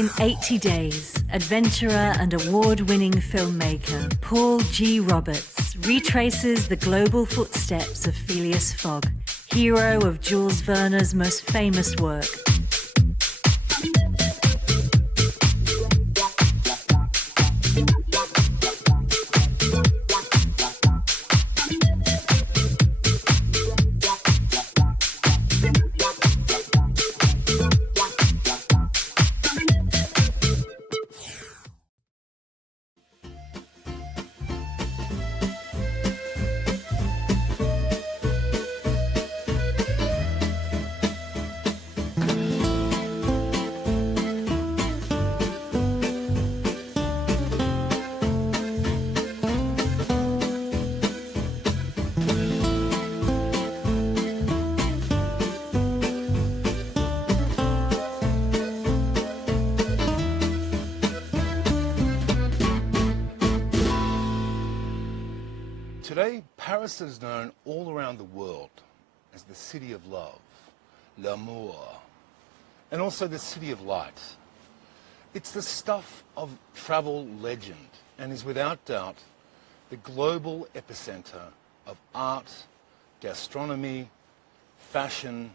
In 80 Days, adventurer and award-winning filmmaker Paul G. Roberts retraces the global footsteps of Phileas Fogg, hero of Jules Verne's most famous work. Today, Paris is known all around the world as the city of love, l'amour, and also the city of light. It's the stuff of travel legend and is without doubt the global epicenter of art, gastronomy, fashion,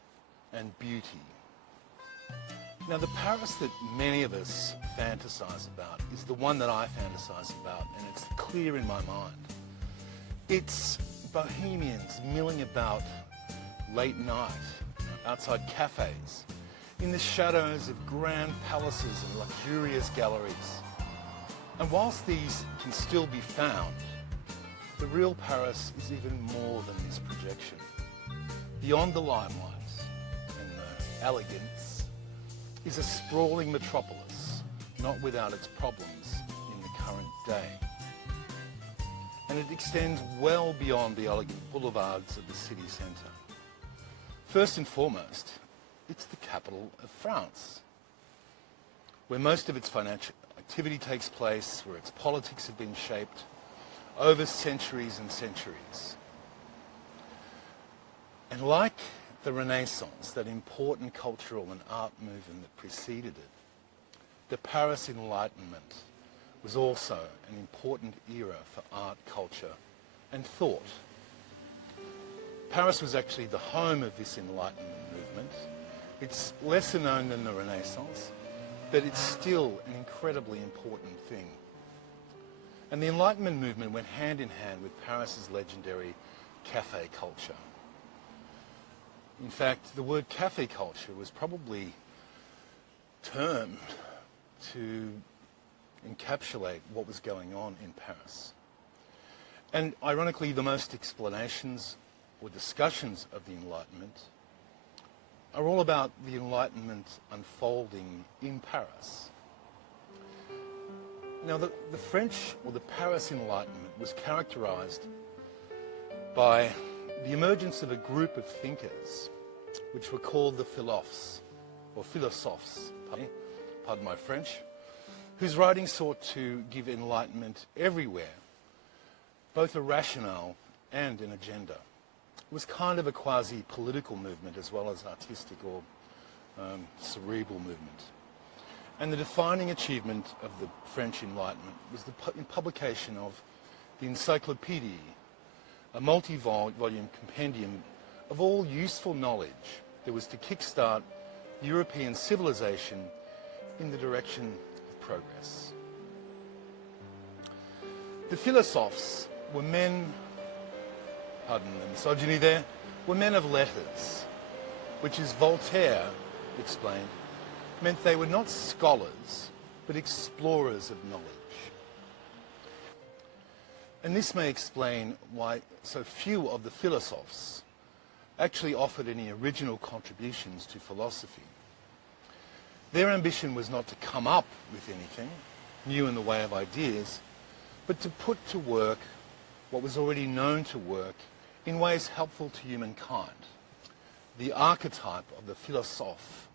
and beauty. Now, the Paris that many of us fantasize about is the one that I fantasize about, and it's clear in my mind. It's bohemians milling about late night outside cafes, in the shadows of grand palaces and luxurious galleries. And whilst these can still be found, the real Paris is even more than this projection. Beyond the limelight and the elegance is a sprawling metropolis, not without its problems in the current day. And it extends well beyond the elegant boulevards of the city centre. First and foremost, it's the capital of France, where most of its financial activity takes place, where its politics have been shaped over centuries and centuries. And like the Renaissance, that important cultural and art movement that preceded it, the Paris Enlightenment was also an important era for art, culture, and thought. Paris was actually the home of this Enlightenment movement. It's lesser known than the Renaissance, but it's still an incredibly important thing. And the Enlightenment movement went hand in hand with Paris's legendary cafe culture. In fact, the word cafe culture was probably termed to encapsulate what was going on in Paris. And ironically, the most explanations or discussions of the Enlightenment are all about the Enlightenment unfolding in Paris. Now, the French, or the Paris Enlightenment, was characterized by the emergence of a group of thinkers, which were called the philosophes, pardon my French, whose writings sought to give enlightenment everywhere, both a rationale and an agenda. It was kind of a quasi-political movement as well as artistic or cerebral movement. And the defining achievement of the French Enlightenment was the publication of the Encyclopédie, a multi-volume compendium of all useful knowledge that was to kickstart European civilization in the direction progress. The philosophes were men, pardon the misogyny there, were men of letters, which, as Voltaire explained, meant they were not scholars, but explorers of knowledge. And this may explain why so few of the philosophes actually offered any original contributions to philosophy. Their ambition was not to come up with anything new in the way of ideas, but to put to work what was already known to work in ways helpful to humankind. The archetype of the philosophe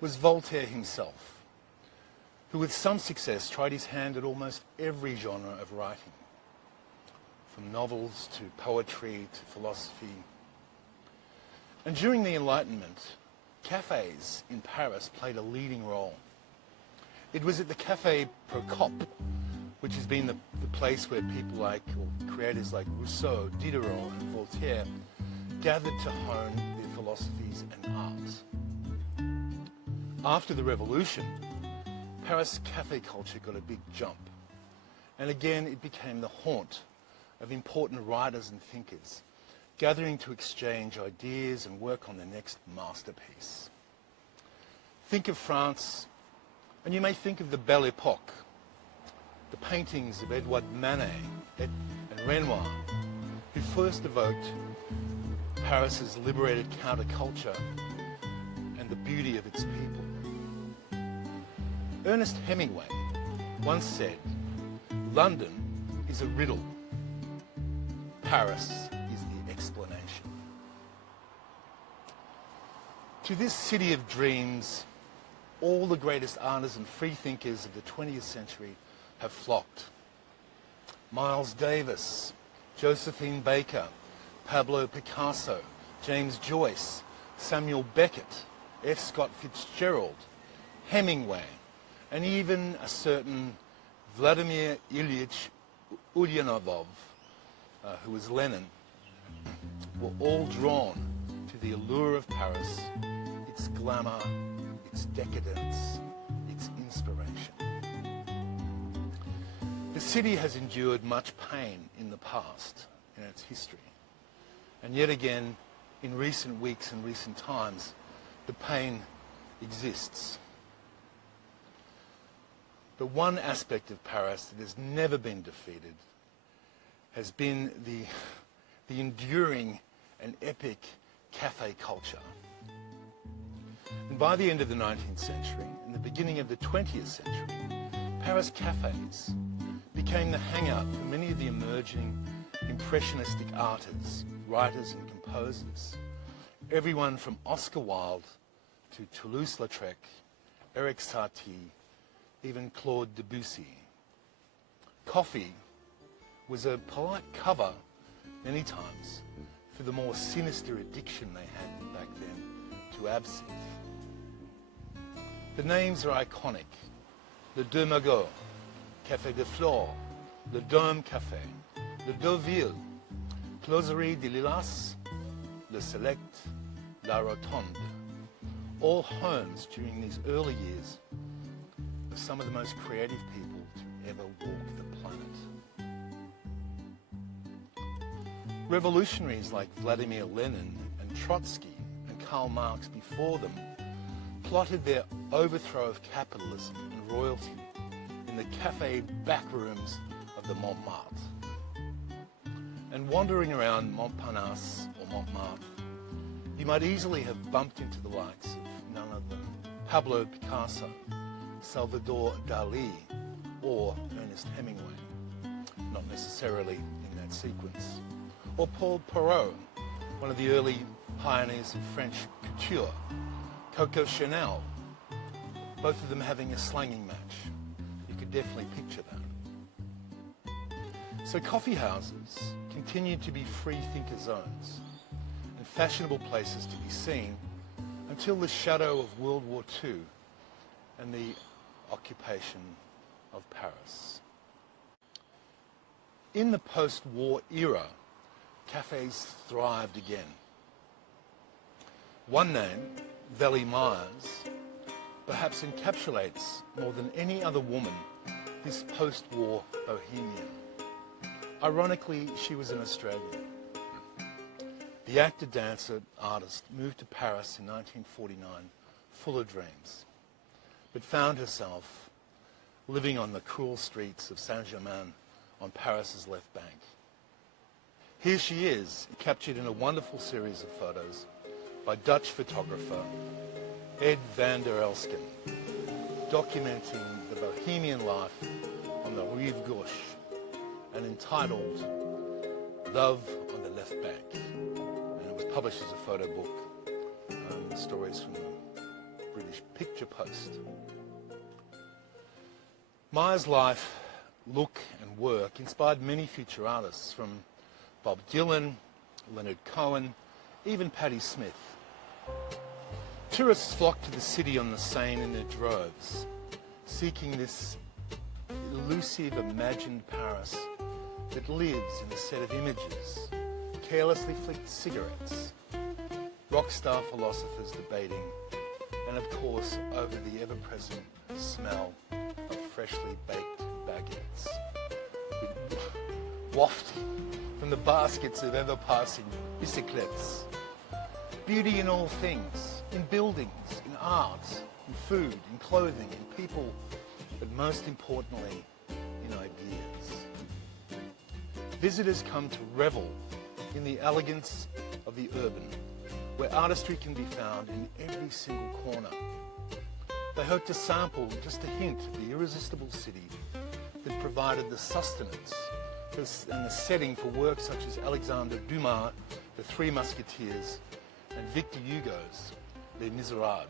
was Voltaire himself, who with some success tried his hand at almost every genre of writing, from novels to poetry to philosophy. And during the Enlightenment, cafes in Paris played a leading role. It was at the Café Procope, which has been the place where people like, or creators like Rousseau, Diderot and Voltaire gathered to hone their philosophies and art. After the revolution, Paris cafe culture got a big jump. And again, it became the haunt of important writers and thinkers, gathering to exchange ideas and work on the next masterpiece. Think of France, and you may think of the Belle Époque, the paintings of Edouard Manet and Renoir, who first evoked Paris's liberated counterculture and the beauty of its people. Ernest Hemingway once said, "London is a riddle. Paris is the explanation." To this city of dreams, all the greatest artists and freethinkers of the 20th century have flocked. Miles Davis, Josephine Baker, Pablo Picasso, James Joyce, Samuel Beckett, F. Scott Fitzgerald, Hemingway, and even a certain Vladimir Ilyich Ulyanov, who was Lenin, were all drawn to the allure of Paris, its glamour, its decadence, its inspiration. The city has endured much pain in the past, in its history. And yet again, in recent weeks and recent times, the pain exists. But one aspect of Paris that has never been defeated has been the enduring and epic cafe culture. And by the end of the 19th century and the beginning of the 20th century, Paris cafes became the hangout for many of the emerging impressionistic artists, writers and composers. Everyone from Oscar Wilde to Toulouse-Lautrec, Eric Satie, even Claude Debussy. Coffee was a polite cover many times for the more sinister addiction they had back then to absinthe. The names are iconic. Le Deux Magots, Café de Flore, Le Dôme Café, Le Deauville, Closerie de Lilas, Le Select, La Rotonde. All homes during these early years of some of the most creative people to ever walk the planet. Revolutionaries like Vladimir Lenin and Trotsky and Karl Marx before them plotted their overthrow of capitalism and royalty in the cafe backrooms of the Montmartre. And wandering around Montparnasse or Montmartre, you might easily have bumped into the likes of none other than Pablo Picasso, Salvador Dali, or Ernest Hemingway, not necessarily in that sequence, or Paul Perrault, one of the early pioneers of French couture, Coco Chanel, both of them having a slanging match. You could definitely picture that. So coffee houses continued to be free thinker zones and fashionable places to be seen until the shadow of World War II and the occupation of Paris. In the post-war era, cafes thrived again. One name, Valley Myers, perhaps encapsulates more than any other woman this post-war bohemian. Ironically, she was an Australian. The actor, dancer, artist moved to Paris in 1949, full of dreams, but found herself living on the cruel streets of Saint-Germain on Paris's left bank. Here she is, captured in a wonderful series of photos by Dutch photographer Ed van der Elsken, documenting the bohemian life on the Rive Gauche and entitled Love on the Left Bank. And it was published as a photo book, stories from the British Picture Post. Myers' life, look and work inspired many future artists, from Bob Dylan, Leonard Cohen, even Patti Smith. Tourists flocked to the city on the Seine in their droves, seeking this elusive, imagined Paris that lives in a set of images, carelessly flicked cigarettes, rock star philosophers debating, and of course over the ever-present smell of freshly baked baguettes, wafting from the baskets of ever-passing bicyclettes. Beauty in all things, in buildings, in art, in food, in clothing, in people, but most importantly, in ideas. Visitors come to revel in the elegance of the urban, where artistry can be found in every single corner. They hope to sample just a hint of the irresistible city that provided the sustenance and the setting for works such as Alexandre Dumas' The Three Musketeers and Victor Hugo's Les Miserables.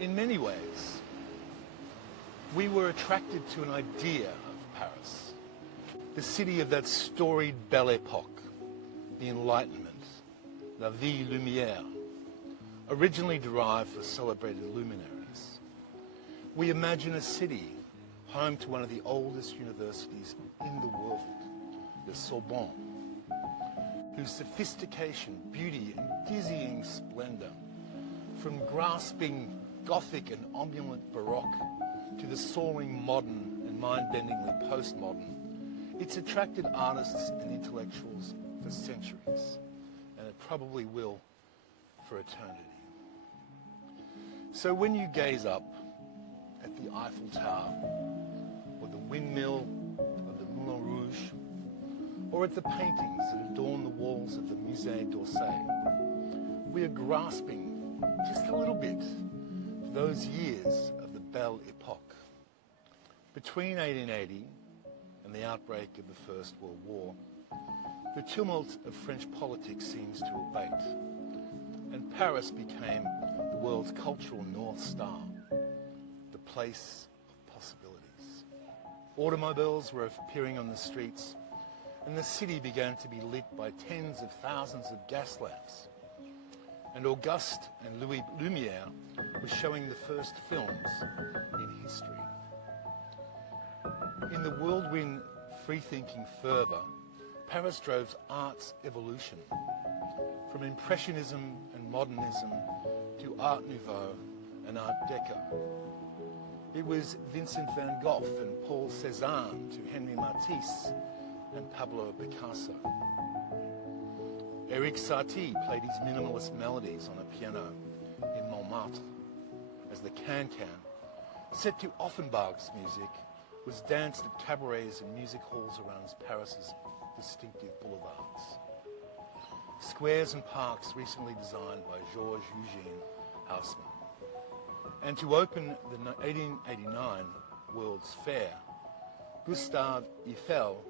In many ways, we were attracted to an idea of Paris, the city of that storied Belle Epoque, the Enlightenment, La Ville Lumière, originally derived for celebrated luminaries. We imagine a city home to one of the oldest universities in the world, the Sorbonne, whose sophistication, beauty, and dizzying splendor, from grasping Gothic and opulent Baroque to the soaring modern and mind-bendingly postmodern, it's attracted artists and intellectuals for centuries, and it probably will for eternity. So when you gaze up at the Eiffel Tower, or the windmill of the Moulin Rouge, or at the paintings that adorn the walls of the Musée d'Orsay, we are grasping just a little bit for those years of the Belle Epoque. Between 1880 and the outbreak of the First World War, the tumult of French politics seems to abate, and Paris became the world's cultural North Star, the place of possibilities. Automobiles were appearing on the streets, and the city began to be lit by tens of thousands of gas lamps. And Auguste and Louis Lumière were showing the first films in history. In the whirlwind free-thinking fervour, Paris drove art's evolution, from Impressionism and Modernism to Art Nouveau and Art Deco. It was Vincent van Gogh and Paul Cézanne to Henri Matisse and Pablo Picasso. Eric Satie played his minimalist melodies on a piano in Montmartre, as the can-can, set to Offenbach's music, was danced at cabarets and music halls around Paris's distinctive boulevards. Squares and parks recently designed by Georges Eugène Haussmann. And to open the 1889 World's Fair, Gustave Eiffel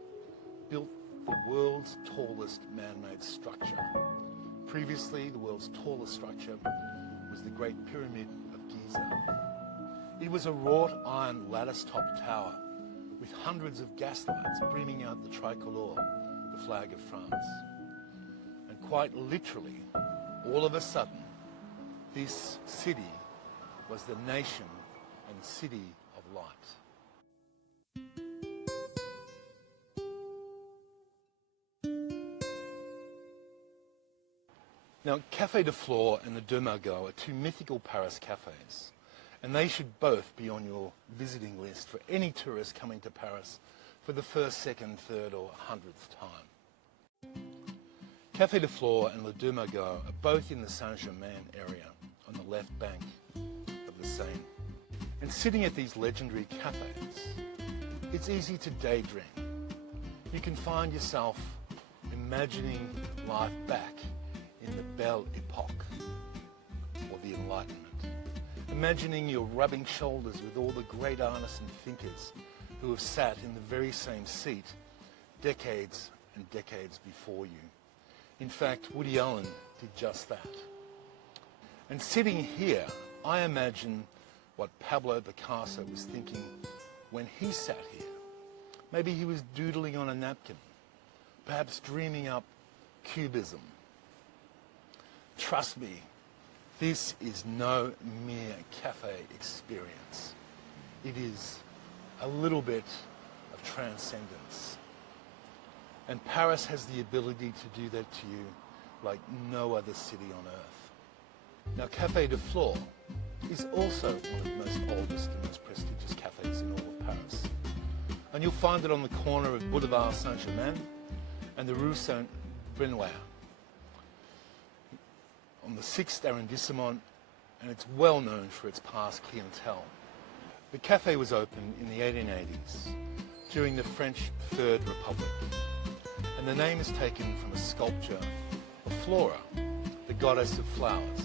built the world's tallest man-made structure. Previously, the world's tallest structure was the Great Pyramid of Giza. It was a wrought iron lattice-topped tower with hundreds of gaslights beaming out the tricolore, the flag of France. And quite literally, all of a sudden, this city was the nation and city of light. Now, Café de Flore and the Deux Magots are two mythical Paris cafes, and they should both be on your visiting list for any tourist coming to Paris for the first, second, third, or 100th time. Café de Flore and Le Deux Magots are both in the Saint-Germain area on the left bank of the Seine. And sitting at these legendary cafes, it's easy to daydream. You can find yourself imagining life back in the Belle Epoque, or the Enlightenment. Imagining you're rubbing shoulders with all the great artists and thinkers who have sat in the very same seat decades and decades before you. In fact, Woody Allen did just that. And sitting here, I imagine what Pablo Picasso was thinking when he sat here. Maybe he was doodling on a napkin, perhaps dreaming up Cubism. Trust me, this is no mere cafe experience. It is a little bit of transcendence. And Paris has the ability to do that to you like no other city on earth. Now, Café de Flore is also one of the most oldest and most prestigious cafes in all of Paris. And you'll find it on the corner of Boulevard Saint-Germain and the Rue Saint-Benoît on the 6th arrondissement, and it's well known for its past clientele. The cafe was opened in the 1880s during the French Third Republic, and the name is taken from a sculpture of Flora, the goddess of flowers.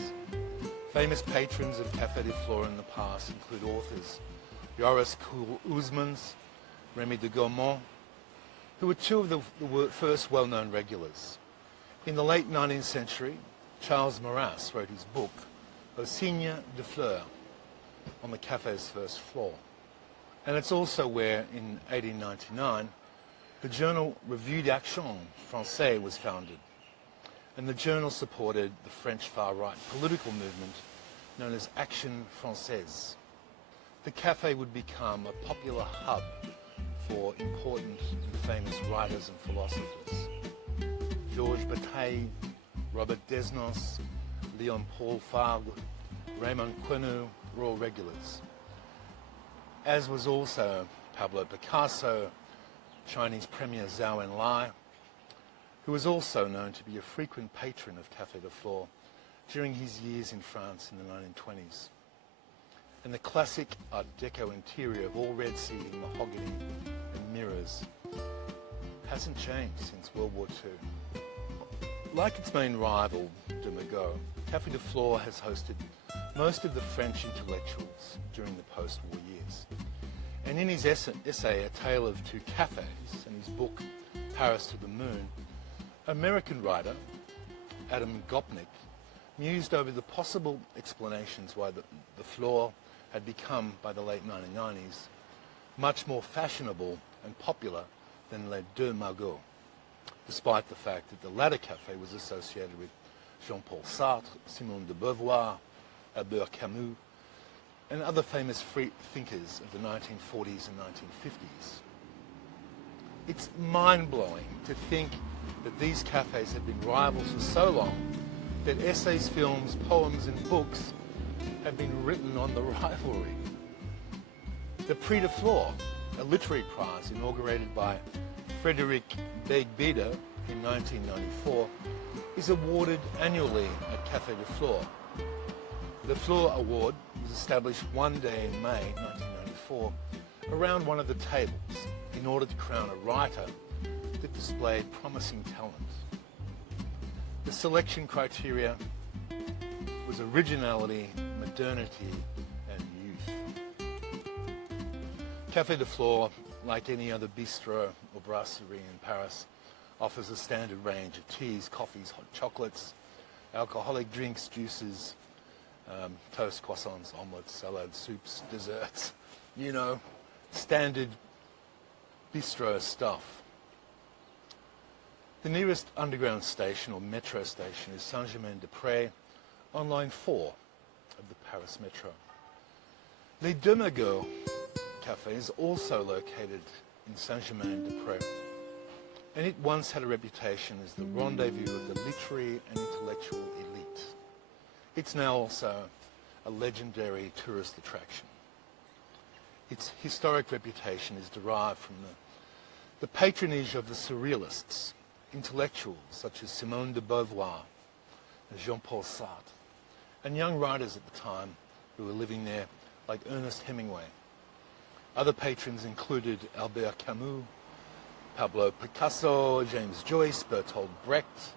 Famous patrons of Café de Flore in the past include authors Joris Kouzmans, Rémy de Gourmont, who were two of the first well-known regulars. In the late 19th century, Charles Maurras wrote his book, Au Cygne de Fleurs, on the cafe's first floor. And it's also where, in 1899, the journal Revue d'Action Français was founded. And the journal supported the French far-right political movement known as Action Française. The cafe would become a popular hub for important and famous writers and philosophers. Georges Bataille, Robert Desnos, Léon-Paul Fargue, Raymond Queneau were all regulars, as was also Pablo Picasso, Chinese Premier Zhou Enlai, who was also known to be a frequent patron of Café de Flore during his years in France in the 1920s. And the classic Art Deco interior of all red seating, mahogany and mirrors hasn't changed since World War II. Like its main rival, De Magot, Café de Flore has hosted most of the French intellectuals during the post-war years. And in his essay, A Tale of Two Cafes, and his book, Paris to the Moon, American writer Adam Gopnik mused over the possible explanations why the Flore had become, by the late 1990s, much more fashionable and popular than Les Deux Magots, despite the fact that the latter cafe was associated with Jean-Paul Sartre, Simone de Beauvoir, Albert Camus, and other famous free thinkers of the 1940s and 1950s. It's mind-blowing to think that these cafes have been rivals for so long that essays, films, poems and books have been written on the rivalry. The Prix de Flore, a literary prize inaugurated by Frédéric Beigbeder in 1994, is awarded annually at Café de Flore. The Flore Award was established one day in May 1994 around one of the tables in order to crown a writer that displayed promising talent. The selection criteria was originality, modernity, and youth. Café de Flore, like any other bistro or brasserie in Paris, offers a standard range of teas, coffees, hot chocolates, alcoholic drinks, juices, toast, croissants, omelets, salads, soups, desserts, you know, standard bistro stuff. The nearest underground station or metro station is Saint-Germain-des-Prés on line 4 of the Paris Metro. Les Deux Magots Cafe is also located in Saint-Germain-des-Prés, and it once had a reputation as the rendezvous of the literary and intellectual elite. It's now also a legendary tourist attraction. Its historic reputation is derived from the patronage of the surrealists, intellectuals such as Simone de Beauvoir and Jean-Paul Sartre, and young writers at the time who were living there like Ernest Hemingway. Other patrons included Albert Camus, Pablo Picasso, James Joyce, Bertolt Brecht,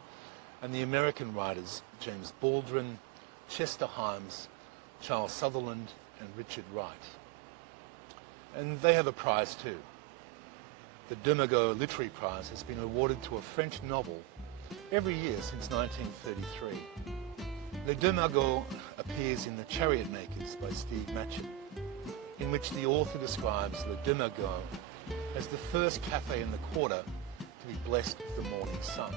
and the American writers James Baldwin, Chester Himes, Charles Sutherland, and Richard Wright. And they have a prize too. The De Magot Literary Prize has been awarded to a French novel every year since 1933. Les Deux Magots appears in The Chariot Makers by Steve Matchett, in which the author describes Les Deux Magots as the first cafe in the quarter to be blessed with the morning sun.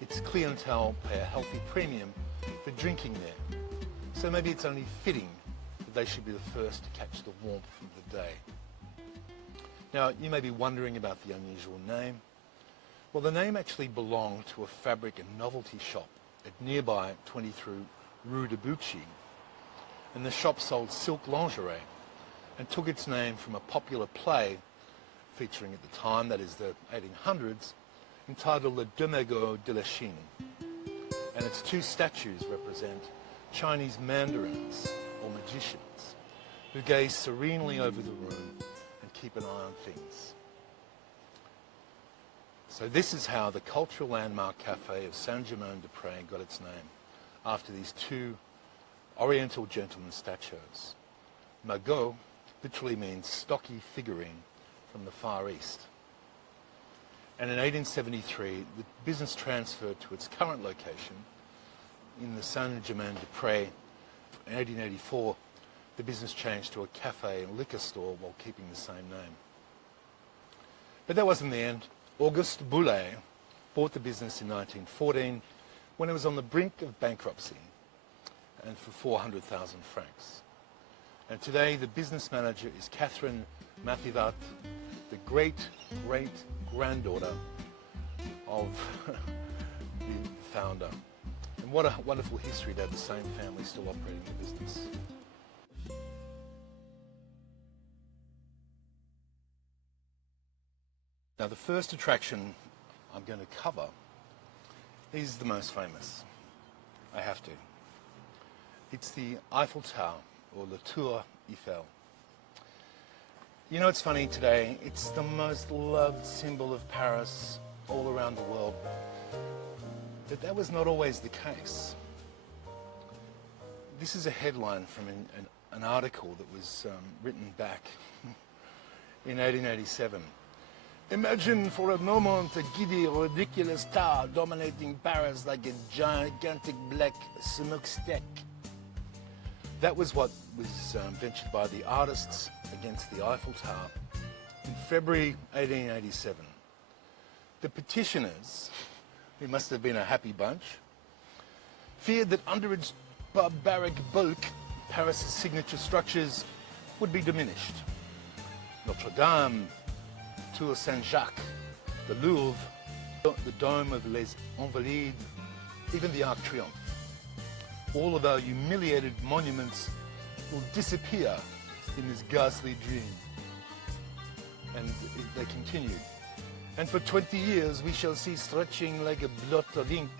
Its clientele pay a healthy premium for drinking there, so maybe it's only fitting that they should be the first to catch the warmth of the day. Now, you may be wondering about the unusual name. Well, the name actually belonged to a fabric and novelty shop at nearby 23 Rue de Bucci, and the shop sold silk lingerie and took its name from a popular play featuring at the time, that is the 1800s, entitled Le Domingo de la Chine. And its two statues represent Chinese mandarins or magicians who gaze serenely over the room and keep an eye on things. So this is how the cultural landmark cafe of Saint-Germain-des-Prés got its name, after these two Oriental gentlemen statues. Magot literally means stocky figurine from the Far East. And in 1873, the business transferred to its current location in the Saint-Germain-des-Prés. In 1884, the business changed to a cafe and liquor store while keeping the same name. But that wasn't the end. Auguste Boulay bought the business in 1914 when it was on the brink of bankruptcy, and for 400,000 francs. And today the business manager is Catherine Mathivat, the great-great-granddaughter of the founder. And what a wonderful history to have the same family still operating the business. Now, the first attraction I'm going to cover is the most famous. I have to. It's the Eiffel Tower, or La Tour Eiffel. You know, it's funny today, it's the most loved symbol of Paris all around the world. But that was not always the case. This is a headline from an article that was written back in 1887. Imagine for a moment a giddy, ridiculous tower dominating Paris like a gigantic black smokestack. That was what was ventured by the artists against the Eiffel Tower in February 1887. The petitioners, who must have been a happy bunch, feared that under its barbaric bulk, Paris' signature structures would be diminished. Notre Dame, Tour Saint-Jacques, the Louvre, the Dome of les Invalides, even the Arc de Triomphe. All of our humiliated monuments will disappear in this ghastly dream. And they continued. And for 20 years we shall see stretching like a blot of ink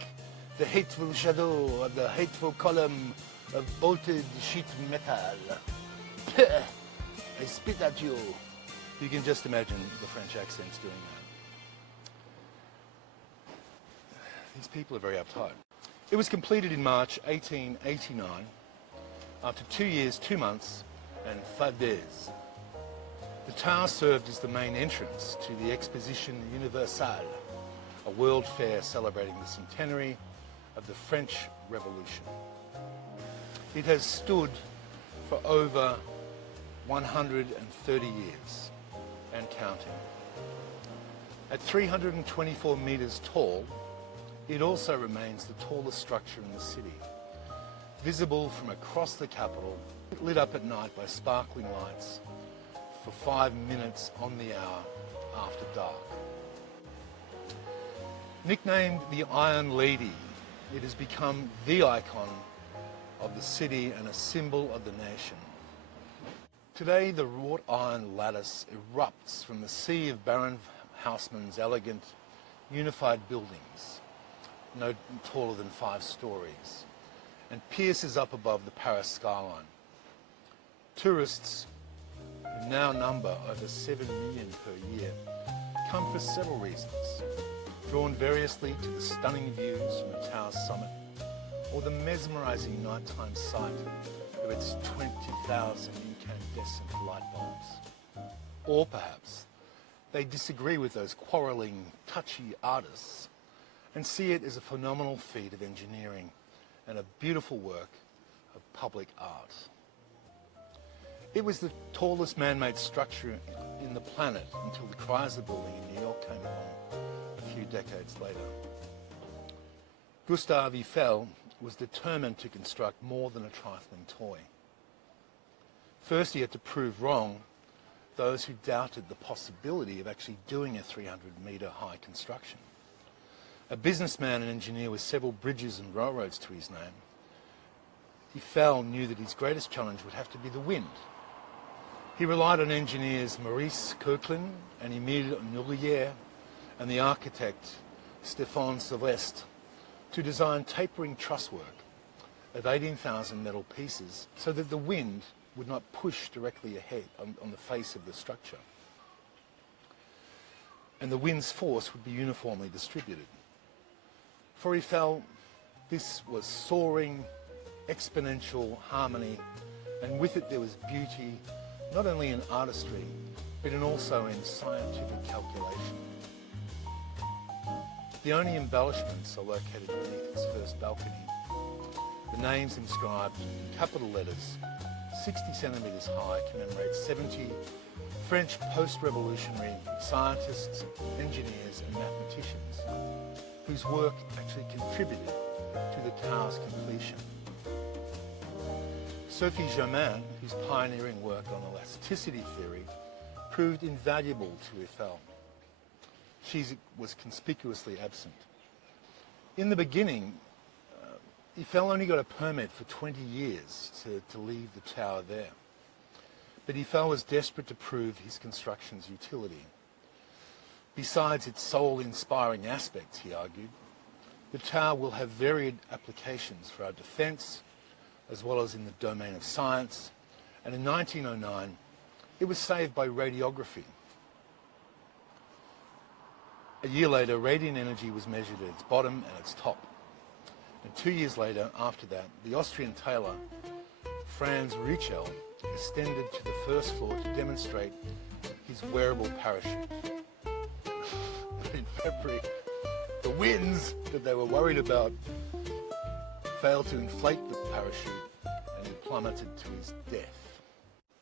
the hateful shadow of the hateful column of bolted sheet metal. I spit at you. You can just imagine the French accents doing that. These people are very uptight. It was completed in March 1889, after 2 years, 2 months, and 5 days. The tower served as the main entrance to the Exposition Universelle, a world fair celebrating the centenary of the French Revolution. It has stood for over 130 years and counting. At 324 meters tall, it also remains the tallest structure in the city, visible from across the capital, lit up at night by sparkling lights for 5 minutes on the hour after dark. Nicknamed the Iron Lady, it has become the icon of the city and a symbol of the nation. Today, the wrought iron lattice erupts from the sea of Baron Haussmann's elegant, unified buildings, no taller than 5 stories, and pierces up above the Paris skyline. Tourists, who now number over 7 million per year, come for several reasons, drawn variously to the stunning views from the tower's summit, or the mesmerizing nighttime sight of its 20,000 incandescent light bulbs. Or perhaps they disagree with those quarreling, touchy artists and see it as a phenomenal feat of engineering and a beautiful work of public art. It was the tallest man-made structure in the planet until the Chrysler Building in New York came along a few decades later. Gustave Eiffel was determined to construct more than a trifling toy. First, he had to prove wrong those who doubted the possibility of actually doing a 300-metre high construction. A businessman and engineer with several bridges and railroads to his name, Eiffel knew that his greatest challenge would have to be the wind. He relied on engineers Maurice Coquelin and Émile Nourrière and the architect Stéphane Sylvestre to design tapering trusswork of 18,000 metal pieces so that the wind would not push directly ahead on the face of the structure. And the wind's force would be uniformly distributed. For Eiffel, this was soaring, exponential harmony, and with it there was beauty, not only in artistry, but also in scientific calculation. The only embellishments are located beneath its first balcony. The names inscribed in capital letters, 60 centimetres high, commemorate 70 French post-revolutionary scientists, engineers and mathematicians whose work actually contributed to the tower's completion. Sophie Germain, whose pioneering work on elasticity theory proved invaluable to Eiffel. She was conspicuously absent. In the beginning, Eiffel only got a permit for 20 years to leave the tower there. But Eiffel was desperate to prove his construction's utility. Besides its soul-inspiring aspects, he argued, the tower will have varied applications for our defence, as well as in the domain of science, and in 1909, it was saved by radiography. A year later, radiant energy was measured at its bottom and its top. And 2 years later, after that, the Austrian tailor, Franz Rüchel, ascended to the first floor to demonstrate his wearable parachute. In February, the winds that they were worried about failed to inflate the parachute and he plummeted to his death.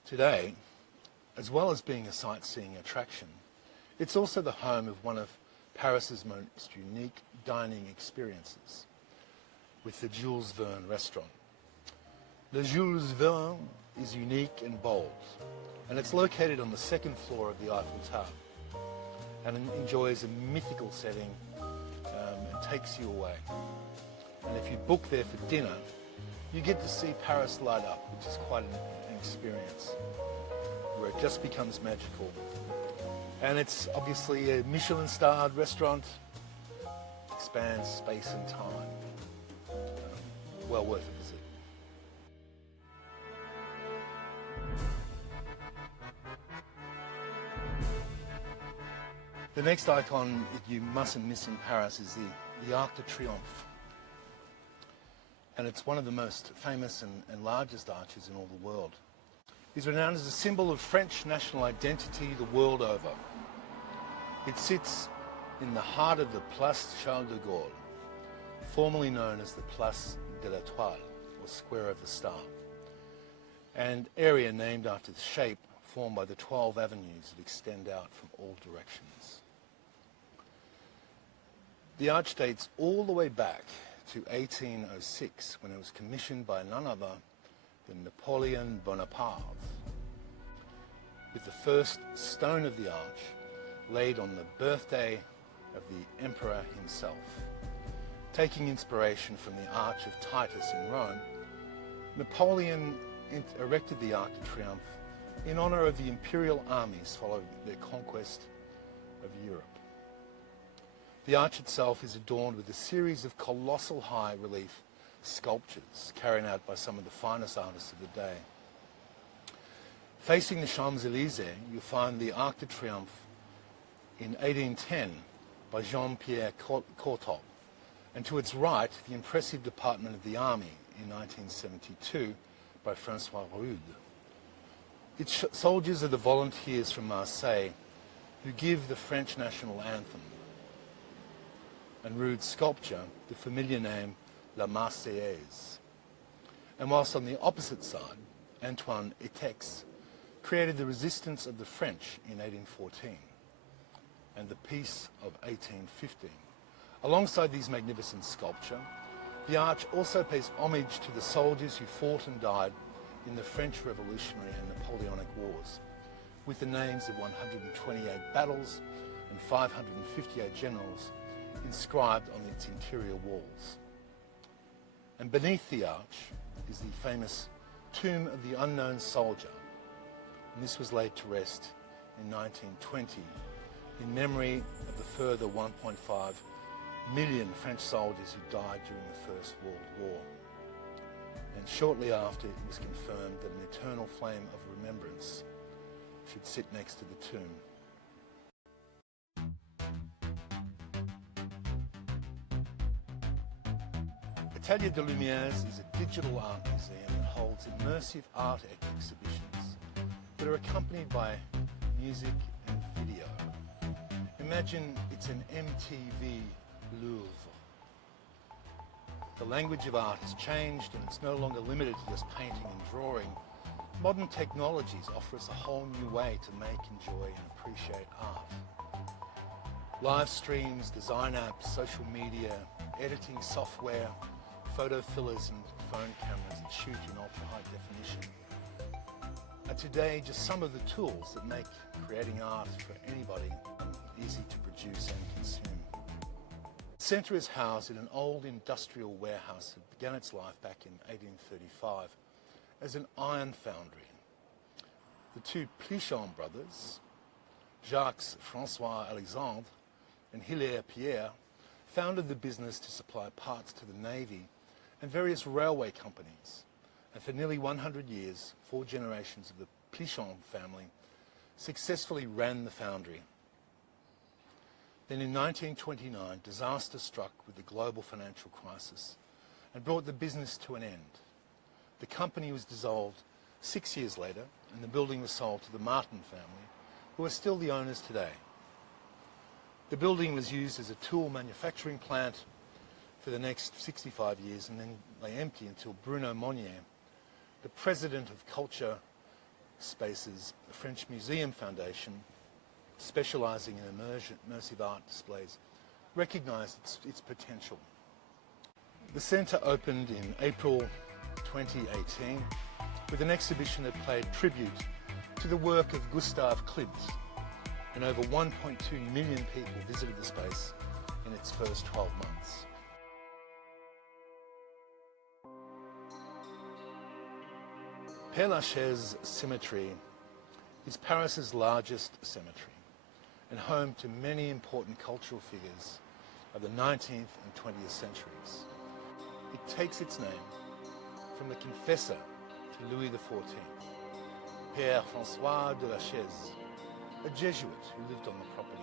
Today, as well as being a sightseeing attraction, it's also the home of one of Paris's most unique dining experiences, with the Jules Verne restaurant. The Jules Verne is unique and bold, and it's located on the second floor of the Eiffel Tower, and it enjoys a mythical setting and takes you away. And if you book there for dinner, you get to see Paris light up, which is quite an experience, where it just becomes magical. And it's obviously a Michelin-starred restaurant, expands space and time. Well worth a visit. The next icon that you mustn't miss in Paris is the Arc de Triomphe. And it's one of the most famous and largest arches in all the world. It's renowned as a symbol of French national identity the world over. It sits in the heart of the Place Charles de Gaulle, formerly known as the Place de l'Étoile, or Square of the Star, an area named after the shape formed by the 12 avenues that extend out from all directions. The arch dates all the way back to 1806, when it was commissioned by none other than Napoleon Bonaparte, with the first stone of the arch laid on the birthday of the emperor himself. Taking inspiration from the Arch of Titus in Rome, Napoleon erected the Arc de Triomphe in honor of the imperial armies following their conquest of Europe. The arch itself is adorned with a series of colossal high-relief sculptures carried out by some of the finest artists of the day. Facing the Champs-Élysées, you'll find the Arc de Triomphe in 1810 by Jean-Pierre Cortot, and to its right, the impressive Department of the Army in 1972 by François Rude. Its soldiers are the volunteers from Marseille who give the French national anthem, and Rude's sculpture, the familiar name La Marseillaise. And whilst on the opposite side, Antoine Etex created the resistance of the French in 1814 and the peace of 1815. Alongside these magnificent sculpture, the arch also pays homage to the soldiers who fought and died in the French Revolutionary and Napoleonic Wars, with the names of 128 battles and 558 generals inscribed on its interior walls. And beneath the arch is the famous Tomb of the Unknown Soldier, and this was laid to rest in 1920 in memory of the further 1.5 million French soldiers who died during the First World War. And shortly after, it was confirmed that an eternal flame of remembrance should sit next to the tomb. Atelier de Lumières is a digital art museum that holds immersive art exhibitions that are accompanied by music and video. Imagine it's an MTV Louvre. The language of art has changed and it's no longer limited to just painting and drawing. Modern technologies offer us a whole new way to make, enjoy and appreciate art. Live streams, design apps, social media, editing software, photo fillers and phone cameras that shoot in ultra-high definition are today just some of the tools that make creating art for anybody easy to produce and consume. The centre is housed in an old industrial warehouse that began its life back in 1835 as an iron foundry. The two Plichon brothers, Jacques-François Alexandre and Hilaire Pierre, founded the business to supply parts to the Navy and various railway companies. And for nearly 100 years, 4 generations of the Plichon family successfully ran the foundry. Then in 1929, disaster struck with the global financial crisis and brought the business to an end. The company was dissolved 6 years later, and the building was sold to the Martin family, who are still the owners today. The building was used as a tool manufacturing plant for the next 65 years, and then lay empty until Bruno Monnier, the president of Culture Spaces, the French Museum Foundation, specialising in immersive art displays, recognised its potential. The centre opened in April 2018 with an exhibition that paid tribute to the work of Gustav Klimt, and over 1.2 million people visited the space in its first 12 months. Père Lachaise Cemetery is Paris's largest cemetery and home to many important cultural figures of the 19th and 20th centuries. It takes its name from the confessor to Louis XIV, Père François de Lachaise, a Jesuit who lived on the property.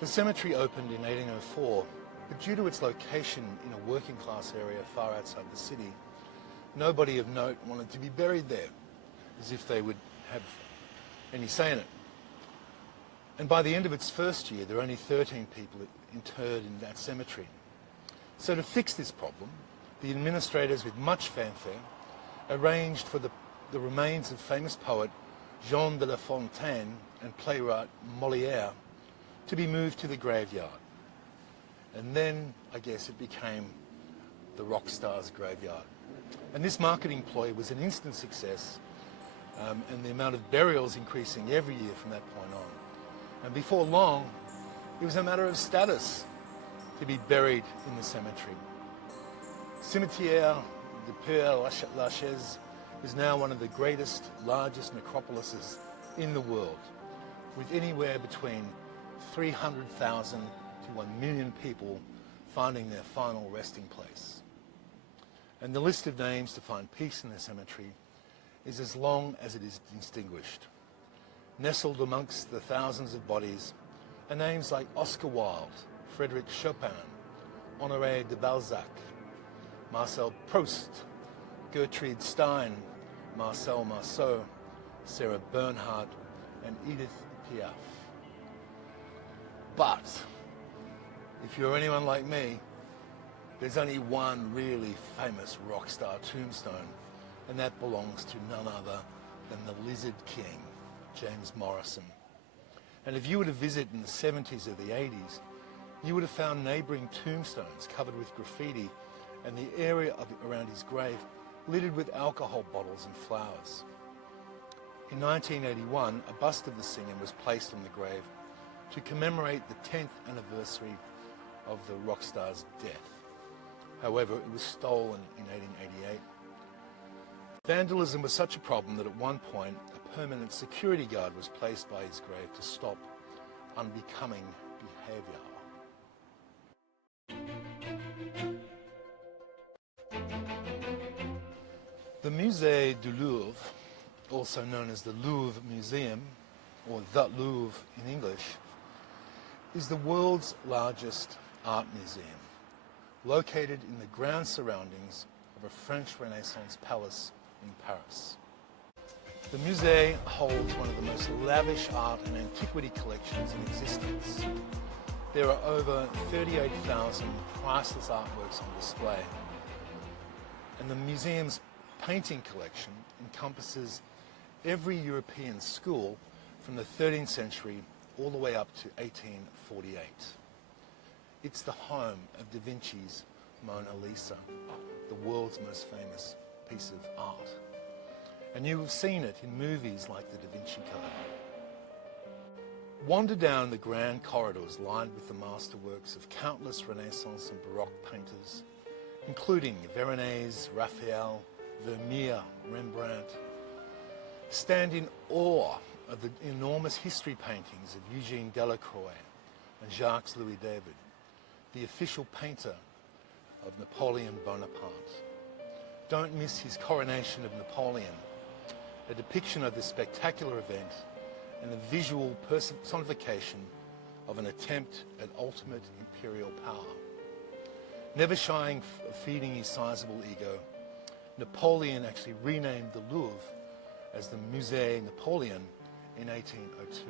The cemetery opened in 1804, but due to its location in a working class area far outside the city, nobody of note wanted to be buried there, as if they would have any say in it. And by the end of its first year, there were only 13 people interred in that cemetery. So to fix this problem, the administrators, with much fanfare, arranged for the remains of famous poet Jean de La Fontaine and playwright Molière to be moved to the graveyard. And then, I guess, it became the rock star's graveyard. And this marketing ploy was an instant success, and the amount of burials increasing every year from that point on. And before long, it was a matter of status to be buried in the cemetery. Cimetière de Père Lachaise is now one of the greatest, largest necropolises in the world, with anywhere between 300,000 to 1 million people finding their final resting place. And the list of names to find peace in the cemetery is as long as it is distinguished. Nestled amongst the thousands of bodies are names like Oscar Wilde, Frédéric Chopin, Honoré de Balzac, Marcel Proust, Gertrude Stein, Marcel Marceau, Sarah Bernhardt, and Edith Piaf. But if you're anyone like me, there's only one really famous rock star tombstone, and that belongs to none other than the Lizard King, James Morrison. And if you were to visit in the 70s or the 80s, you would have found neighbouring tombstones covered with graffiti, and the area around his grave littered with alcohol bottles and flowers. In 1981, a bust of the singer was placed on the grave to commemorate the 10th anniversary of the rock star's death. However, it was stolen in 1888. Vandalism was such a problem that at one point a permanent security guard was placed by his grave to stop unbecoming behaviour. The Musée du Louvre, also known as the Louvre Museum, or the Louvre in English, is the world's largest art museum, located in the ground surroundings of a French Renaissance palace in Paris. The Musée holds one of the most lavish art and antiquity collections in existence. There are over 38,000 priceless artworks on display, and the museum's painting collection encompasses every European school from the 13th century all the way up to 1848. It's the home of Da Vinci's Mona Lisa, the world's most famous piece of art. And you have seen it in movies like The Da Vinci Code. Wander down the grand corridors lined with the masterworks of countless Renaissance and Baroque painters, including Veronese, Raphael, Vermeer, Rembrandt. Stand in awe of the enormous history paintings of Eugene Delacroix and Jacques-Louis David, the official painter of Napoleon Bonaparte. Don't miss his coronation of Napoleon, a depiction of this spectacular event and the visual personification of an attempt at ultimate imperial power. Never shying of feeding his sizable ego, Napoleon actually renamed the Louvre as the Musée Napoleon in 1802.